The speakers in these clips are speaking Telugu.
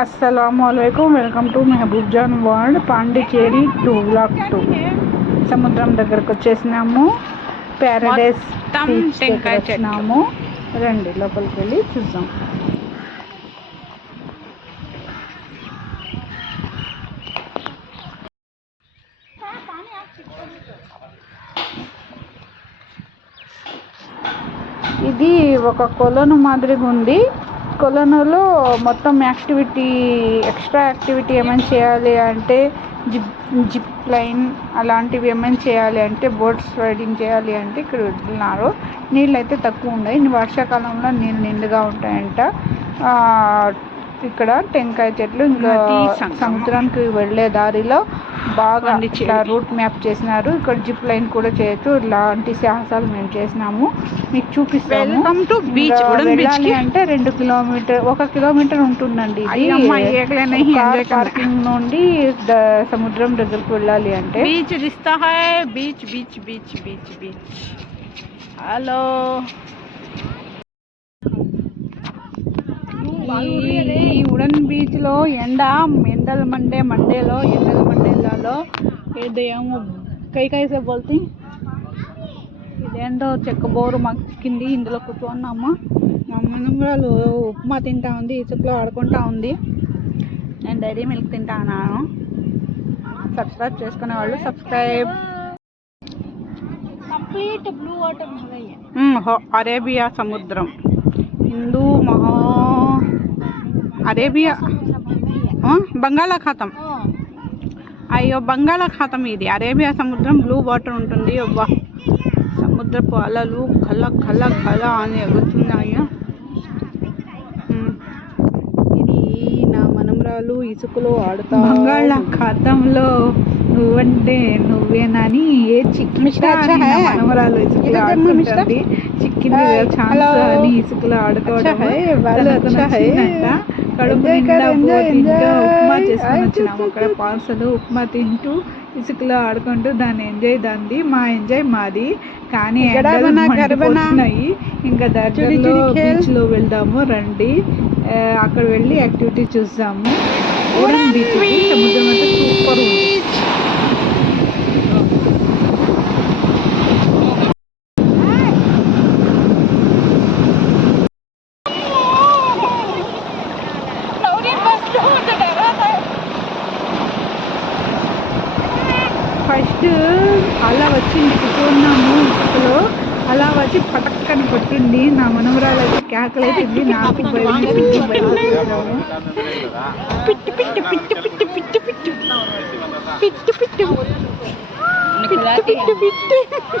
అస్సలం welcome to Mehboob Jaan world Pondicherry to block to సముద్రం దగ్గరకు వచ్చేసినాము. ప్యారడైస్. వచ్చినాము. రండి లోపలికి వెళ్ళి చూద్దాం. ఇది ఒక కొలను మాదిరిగా ఉంది కొలనులో మొత్తం యాక్టివిటీ ఎక్స్ట్రా యాక్టివిటీ ఏమైనా చేయాలి అంటే జిప్ జిప్ లైన్ అలాంటివి ఏమైనా చేయాలి అంటే బోట్స్ రైడింగ్ చేయాలి అంటే ఇక్కడ వెళ్తున్నారు నీళ్ళు అయితే తక్కువ ఉన్నాయి. వర్షాకాలంలో నీళ్ళు నిండుగా ఉంటాయంట. ఇక్కడ టెంకాయ చెట్లు ఇంకా సముద్రానికి వెళ్ళే దారిలో బాగా రూట్ మ్యాప్ చేసినారు. ఇక్కడ జిప్ లైన్ కూడా చేయొచ్చు. ఇలాంటి సాహసాలు మేము చేసినాము. మీకు చూపిస్తాము. వెల్కమ్ టు బీచ్ వెళ్ళాలి అంటే రెండు కిలోమీటర్ ఒక కిలోమీటర్ ఉంటుందండి ఇది. పార్కింగ్ నుండి సముద్రం దగ్గరకు వెళ్ళాలి అంటే. Beach beach beach beach beach beach hello Eden బీచ్లో ఎండ ఎండలు మండే మండేలో ఎండలు మండేలలో ఏదేమో కైకాయసే బోల్తి ఇదేంటో చెక్క బోరు మాకు చిక్కింది ఇందులో కూర్చున్నాము. మనం కూడా ఉప్మా తింటా ఉంది ఇసుకలో ఆడుకుంటా ఉంది. నేను డైరీ మిల్క్ తింటాను సబ్స్క్రైబ్ చేసుకునే వాళ్ళు subscribe. Complete blue water Arabia సముద్రం. హిందూ మహా అరేబియా. బంగాళాఖాతం. అయ్యో బంగాళాఖాతం ఇది. అరేబియా సముద్రం బ్లూ వాటర్ ఉంటుంది. అబ్బా. సముద్రపు అలలు కళ్ళ కళ్ళ కళ్ళ అని ఎగురుతున్నాయి. ఇది నా మనమరాలు ఇసుకలో ఆడుతా బంగాళాఖాతంలో నువ్వంటే నువ్వేనని ఏ చిక్కిమిష్ట అని నా మనమరాలు ఇసుకలో ఆడుకుంటుంది చిక్కింది ఛాన్స్ అని ఇసుకలో ఆడుకోవడం. కడుపు నిండా ఉప్మా చేసుకొని వచ్చినాము. అక్కడ పార్సల్ ఉప్మా తింటూ ఇసుకలో ఆడుకుంటూ దాన్ని ఎంజాయ్ దాంది. మా ఎంజాయ్ మాది. కానీ మండిపోతున్నాయి. ఇంకా దగ్గరలో బీచ్లో వెళ్దాము రండి. అక్కడ వెళ్ళి యాక్టివిటీ బీచ్ ఇది. సముద్రం అయితే సూపర్ ఉంది. ఫస్ట్ అలా వచ్చింది కూర్చున్నాము ఇసుకలో అలా వచ్చి పటక్కని కొట్టింది. నా మనవరాలు అయితే కేకలేసింది. నాకు పిట్టు పిట్టు పిట్టు పిట్టు పిట్టు పిట్టు. పిట్టు పిట్టు. పిట్టు పిట్టు పిట్టు.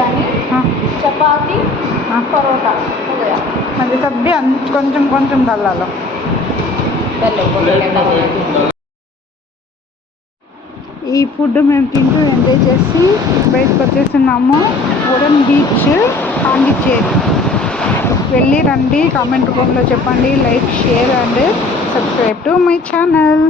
బిర్యానీ చపాతి పరోట. అది కొంచెం కొంచెం దల్లాలో ఈ ఫుడ్ మేము తింటూ ఎంజాయ్ చేసి బయటకు వచ్చేస్తున్నాము. Eden beach Pondicherry. వెళ్ళి రండి కామెంట్ రూపంలో చెప్పండి like share and subscribe to my channel.